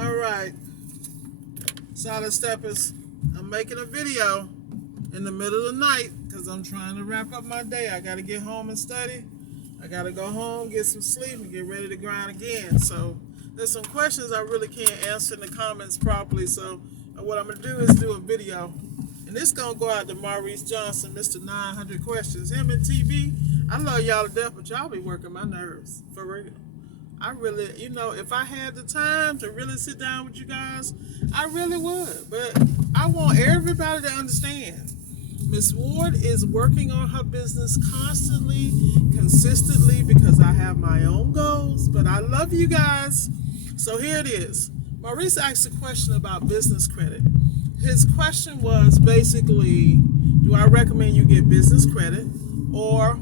All right, Solid Steppers, I'm making a video in the middle of the night because I'm trying to wrap up my day. I got to get home and study. I got to go home, get some sleep, and get ready to grind again. So there's some questions I really can't answer in the comments properly. So what I'm going to do is do a video. And this going to go out to Maurice Johnson, Mr. 900 Questions. Him and TV, I love y'all to death, but y'all be working my nerves, for real. I really, if I had the time to really sit down with you guys, I really would. But I want everybody to understand. Miss Ward is working on her business constantly, consistently, because I have my own goals. But I love you guys. So here it is. Maurice asked a question about business credit. His question was basically, do I recommend you get business credit or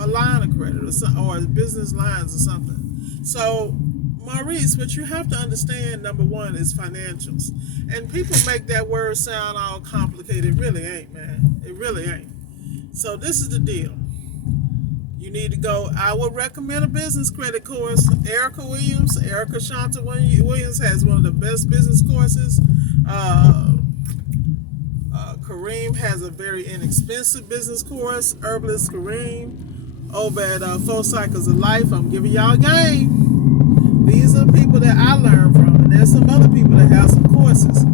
a line of credit or business lines or something? So, Maurice, what you have to understand, number one, is financials. And people make that word sound all complicated. It really ain't, man. It really ain't. So this is the deal. You need to go, I would recommend a business credit course. Erica Shanta Williams has one of the best business courses. Kareem has a very inexpensive business course. Herbalist Kareem over at 4 Cycles of Life. I'm giving y'all a game. These are the people that I learned from, and there's some other people that have some courses.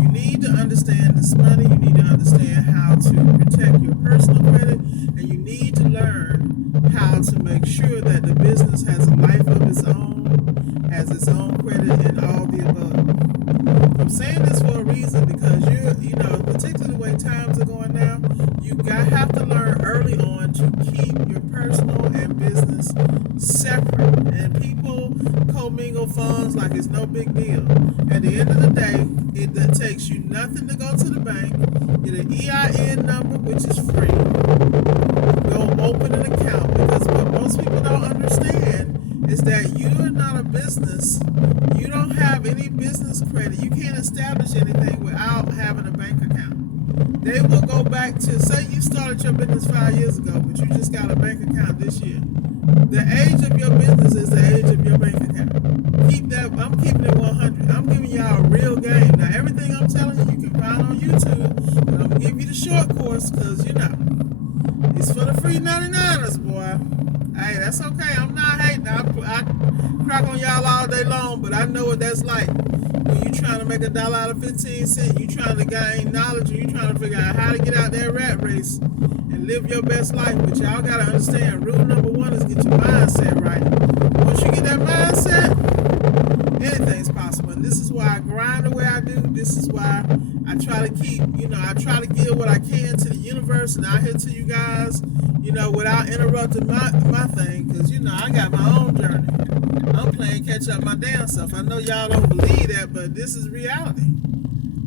You need to understand this money. You need to understand how to protect your personal credit, and you need to learn how to make sure that the business has a life of its own, has its own credit, and all the above. I'm saying this for a reason because particularly the way times are going now, you have to learn early on to keep your personal and business separate. And people commingle funds like it's no big deal. At the end of the day, it takes you nothing to go to the bank, get an EIN number, which is free. Go open an account, because what most people don't understand is that you're not a business. You don't have any business credit. You can't establish anything without having a bank account. They will go back to, say you started your business 5 years ago, but you just got a bank account this year. The age of your business is the age of your bank account. Keep that. I'm keeping it 100. I'm giving y'all a real game. Now, everything I'm telling you, you can find on YouTube. And I'm going to give you the short course because, it's for the free 99ers, boy. Hey, that's okay. I'm not hating. I crack on y'all all day long, but I know what that's like. When you trying to make $1 out of 15 cents, you trying to gain knowledge, and you trying to figure out how to get out that rat race and live your best life. But y'all got to understand, rule number one is get your mindset right. Once you get that mindset, anything's possible. And this is why I grind the way I do. This is why I try to keep, I try to give what I can to the universe and out here to you guys, without interrupting my thing, because, I got my own journey. I'm playing catch up my damn self. I know y'all don't believe that, but this is reality.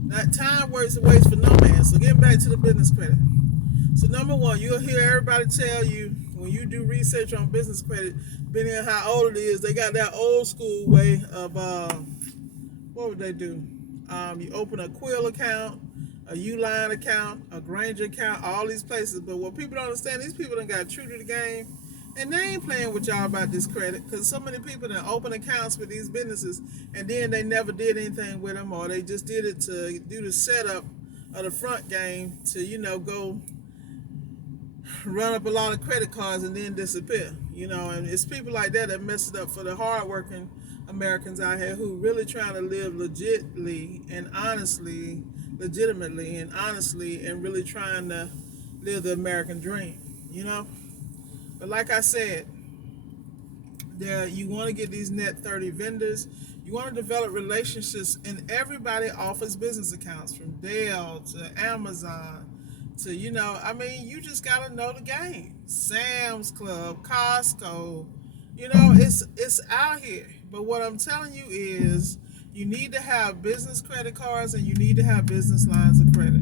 That time waits for no man. So getting back to the business credit. So number one, you'll hear everybody tell you when you do research on business credit, depending on how old it is, they got that old school way of, what would they do? You open a Quill account, a Uline account, a Granger account, all these places. But what people don't understand, these people done got true to the game. And they ain't playing with y'all about this credit, because so many people that open accounts with these businesses and then they never did anything with them, or they just did it to do the setup of the front game to, go run up a lot of credit cards and then disappear. And it's people like that mess it up for the hardworking Americans out here who really trying to live legitimately and honestly and really trying to live the American dream, But like I said, you want to get these net 30 vendors. You want to develop relationships, and everybody offers business accounts, from Dell to Amazon to, you just got to know the game. Sam's Club, Costco, it's out here. But what I'm telling you is you need to have business credit cards, and you need to have business lines of credit.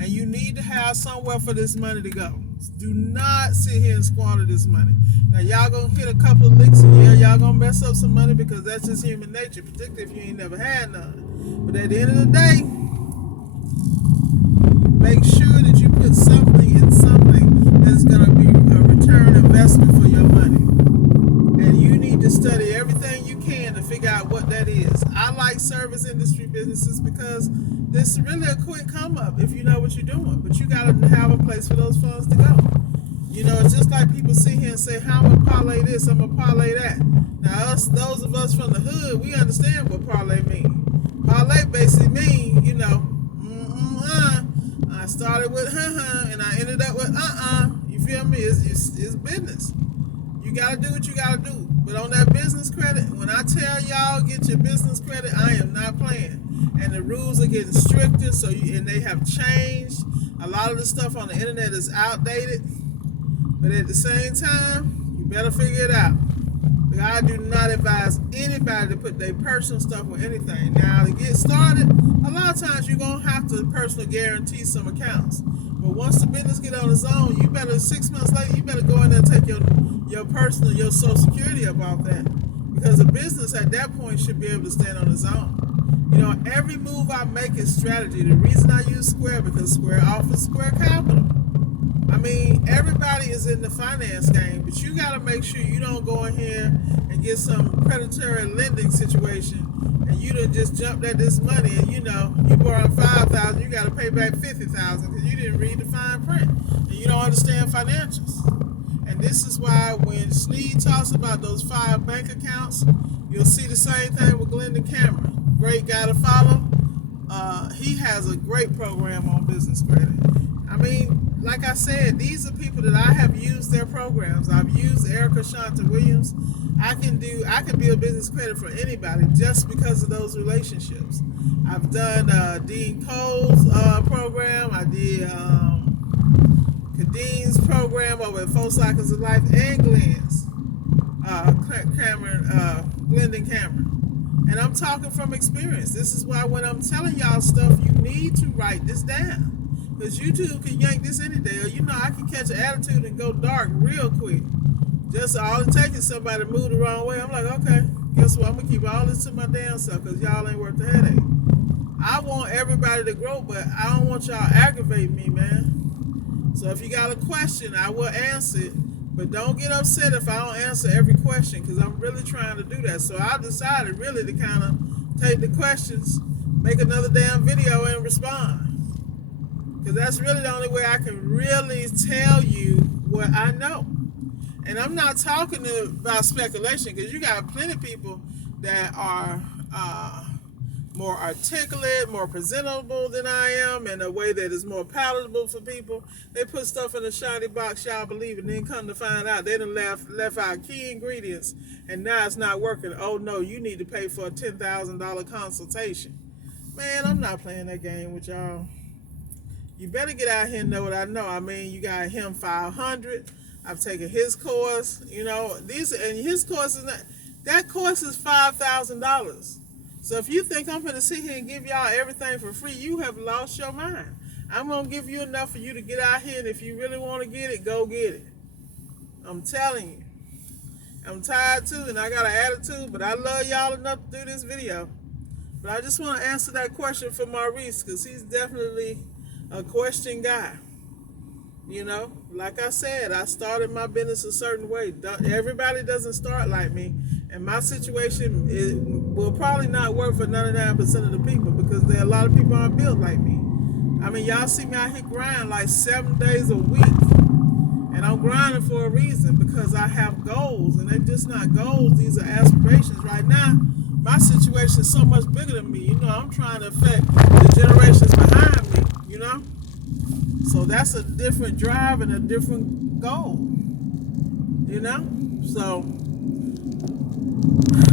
And you need to have somewhere for this money to go. Do not sit here and squander this money. Now, y'all gonna hit a couple of licks, and y'all gonna mess up some money, because that's just human nature, particularly if you ain't never had none. But at the end of the day, make sure that you put something in something that's gonna be a return investment for your money. And you need to study everything you can to figure out what that that is. I like service industry businesses because this is really a quick come up if you know what you're doing. But you got to have a place for those funds to go. You know, it's just like people sit here and say, how I'm going to parlay this, I'm going to parlay that. Now, those of us from the hood, we understand what parlay means. Parlay basically means, you know, I started with and I ended up with You feel me? It's business. You got to do what you got to do. But on that business credit, when I tell y'all get your business credit, I am not playing. And the rules are getting stricter, and they have changed. A lot of the stuff on the internet is outdated. But at the same time, you better figure it out. But I do not advise anybody to put their personal stuff with anything. Now, to get started, a lot of times you're going to have to personally guarantee some accounts. But once the business get on its own, you better, 6 months later, you better go in there and take your personal, your social security up off that. Because a business at that point should be able to stand on its own. You know, every move I make is strategy. The reason I use Square, because Square offers Square Capital. I mean, everybody is in the finance game, but you got to make sure you don't go in here and get some predatory lending situation and you done just jumped at this money and, you know, you borrowed $5,000, you got to pay back $50,000 because you didn't read the fine print and you don't understand financials. And this is why when Sneed talks about those 5 bank accounts, you'll see the same thing with Glendon Cameron. Great guy to follow. He has a great program on business credit. I mean, like I said, these are people that I have used their programs. I've used Erica Shanta Williams. I can build business credit for anybody just because of those relationships. I've done Dean Cole's program. I did Kadine's program over at 4 Cycles of Life and Glenn's Glendon Cameron. And I'm talking from experience. This is why when I'm telling y'all stuff, you need to write this down. Because YouTube can yank this any day. Or, you know, I can catch an attitude and go dark real quick. Just all it takes is somebody to move the wrong way. I'm like, okay, guess what? I'm going to keep all this to my damn self because y'all ain't worth the headache. I want everybody to grow, but I don't want y'all aggravating me, man. So if you got a question, I will answer it. But don't get upset if I don't answer every question because I'm really trying to do that. So I decided really to kind of take the questions, make another damn video and respond. Because that's really the only way I can really tell you what I know. And I'm not talking about speculation because you got plenty of people that are more articulate, more presentable than I am in a way that is more palatable for people. They put stuff in a shiny box, y'all believe it, and then come to find out they done left out key ingredients and now it's not working. Oh no, you need to pay for a $10,000 consultation. Man, I'm not playing that game with y'all. You better get out here and know what I know. I mean, you got him 500. I've taken his course. You know, his course is not, that course is $5,000. So if you think I'm going to sit here and give y'all everything for free, you have lost your mind. I'm going to give you enough for you to get out here, and if you really want to get it, go get it. I'm telling you. I'm tired too, and I got an attitude, but I love y'all enough to do this video. But I just want to answer that question for Maurice, because he's definitely a question guy. You know, like I said, I started my business a certain way. Everybody doesn't start like me, and my situation will probably not work for 99% of the people because there are a lot of people aren't built like me. I mean, y'all see me out here grinding like 7 days a week, and I'm grinding for a reason because I have goals, and they're just not goals. These are aspirations. Right now, my situation is so much bigger than me. You know, I'm trying to affect the generations behind me, you know? So that's a different drive and a different goal, you know? So,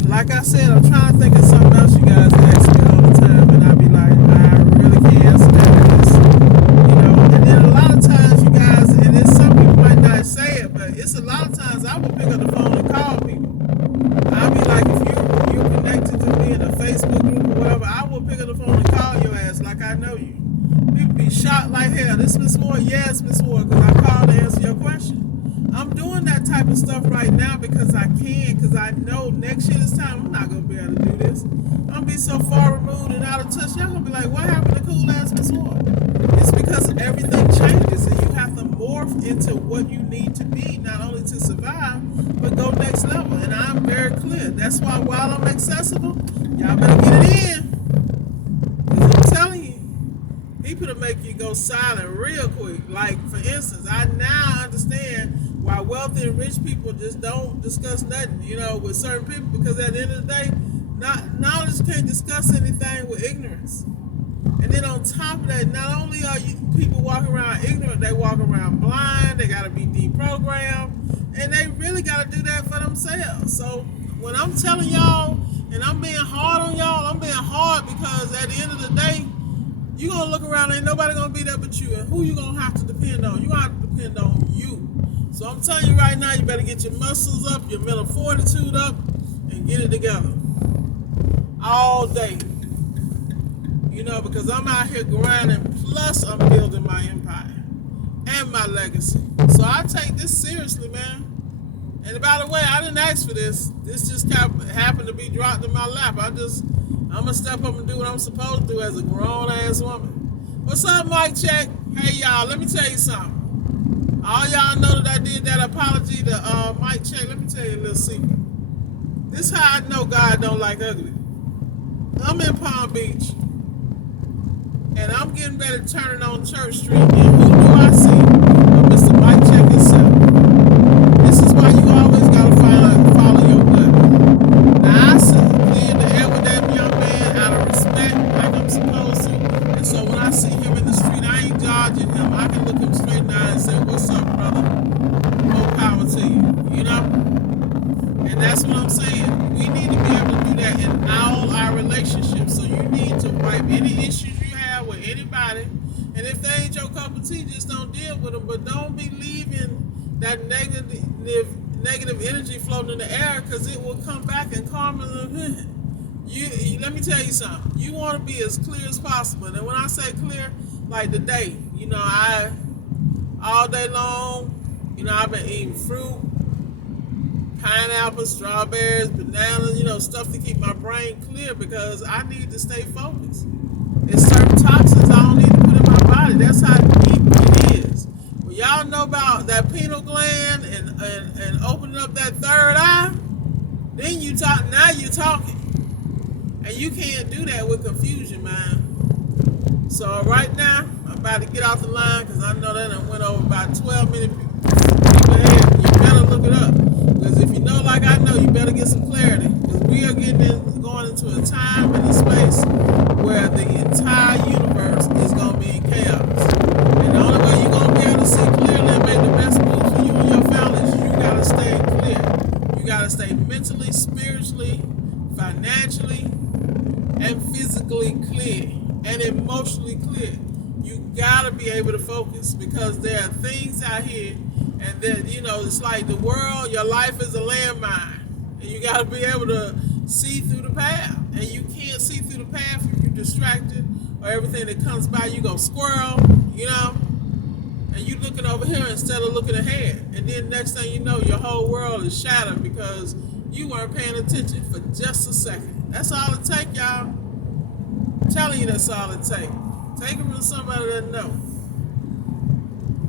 like I said, I'm trying to think of something else you guys ask me all the time, and I'll be like, I really can't answer that. You know, and then a lot of times you guys, and then some people might not say it, but it's a lot of times I will pick up the phone and call people. I'll be like, if you're connected to me in a Facebook group or whatever, I will pick up the phone and call your ass like I know you. People be shocked like hell. This Miss Ward? Yes, Miss Ward, because I called to answer your question. I'm doing that type of stuff right now because I can, because I know next year this time I'm not going to be able to do this. I'm going to be so far removed and out of touch. Y'all going to be like, what happened to cool ass Miss Ward? It's because everything changes and you have to morph into what you need to be, not only to survive, but go next level. And I'm very clear. That's why while I'm accessible, Y'all better get it in. Because I'm telling you, people to make you go silent real quick. Like, for instance, I now understand why wealthy and rich people just don't discuss nothing, with certain people. Because at the end of the day, knowledge can't discuss anything with ignorance. And then on top of that, not only are you people walking around ignorant, they walk around blind, they got to be deprogrammed, and they really got to do that for themselves. So when I'm telling y'all, and I'm being hard on y'all, I'm being hard because at the end of the day, you're going to look around, ain't nobody going to be there but you. And who you going to have to depend on? You're going to have to depend on you. So I'm telling you right now, you better get your muscles up, your mental fortitude up, and get it together. All day. Because I'm out here grinding, plus I'm building my empire and my legacy. So I take this seriously, man. And by the way, I didn't ask for this. This just happened to be dropped in my lap. I'm going to step up and do what I'm supposed to do as a grown-ass woman. What's up, Mike Check? Hey, y'all, let me tell you something. All y'all know that I did that apology to Mike Check. Let me tell you a little secret. This is how I know God don't like ugly. I'm in Palm Beach. And I'm getting ready to turn it on Church Street. And who do I see? Mr. Mike Check himself. This is why you always got to follow your gut. Now, I cleared the air with that young man out of respect, like I'm supposed to. And so when I see him in the street, I ain't dodging him. I can look him straight in the eye and say, "What's up, brother? More power to you." And that's what I'm saying. We need to be able to do that in all our relationships. So you need to wipe any issues with anybody, and if they ain't your cup of tea, just don't deal with them. But don't be leaving that negative energy floating in the air, because it will come back and karma. You let me tell you something. You want to be as clear as possible. And when I say clear, like today, I all day long, I've been eating fruit, pineapples, strawberries, bananas, stuff to keep my brain clear, because I need to stay focused. There's certain toxins I don't need to put in my body. That's how deep it is. Well, y'all know about that pineal gland and opening up that third eye, then you talk. Now you're talking. And you can't do that with confusion, man. So right now, I'm about to get off the line, because I know that I went over about 12 minutes. People, you better look it up. Because if you know like I know, you better get some clarity. Because we are going into a time and a space where the entire universe is going to be in chaos. And the only way you're going to be able to see clearly and make the best moves for you and your family is you got to stay clear. You got to stay mentally, spiritually, financially, and physically clear, and emotionally clear. You got to be able to focus, because there are things out here, and then, it's like the world, your life is a landmine, and you got to be able to see through the path. And you can't see through the path if you're distracted, or everything that comes by you go squirrel, and you looking over here instead of looking ahead. And then next thing you know, your whole world is shattered because you weren't paying attention for just a second. That's all it take, y'all. I'm telling you, that's all it take. Take it from somebody that know.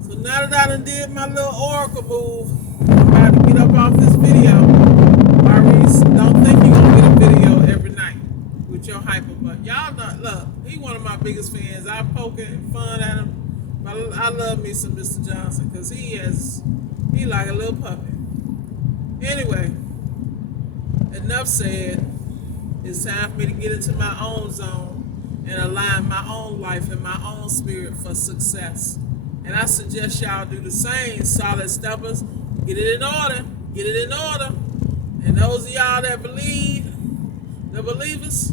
So now that I done did my little oracle move, I'm about to get up off this video. Maurice, don't think you're going to get a video every night with your hyper, but y'all not, look, he one of my biggest fans. I poke and fun at him, but I love me some Mr. Johnson, because he like a little puppy. Anyway, enough said. It's time for me to get into my own zone and align my own life and my own spirit for success. And I suggest y'all do the same, solid steppers. Get it in order. Get it in order. And those of y'all that believe, the believers,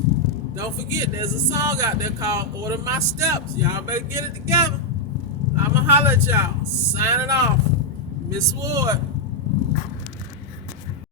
don't forget, there's a song out there called Order My Steps. Y'all better get it together. I'ma holler at y'all. Signing off. Miss Ward.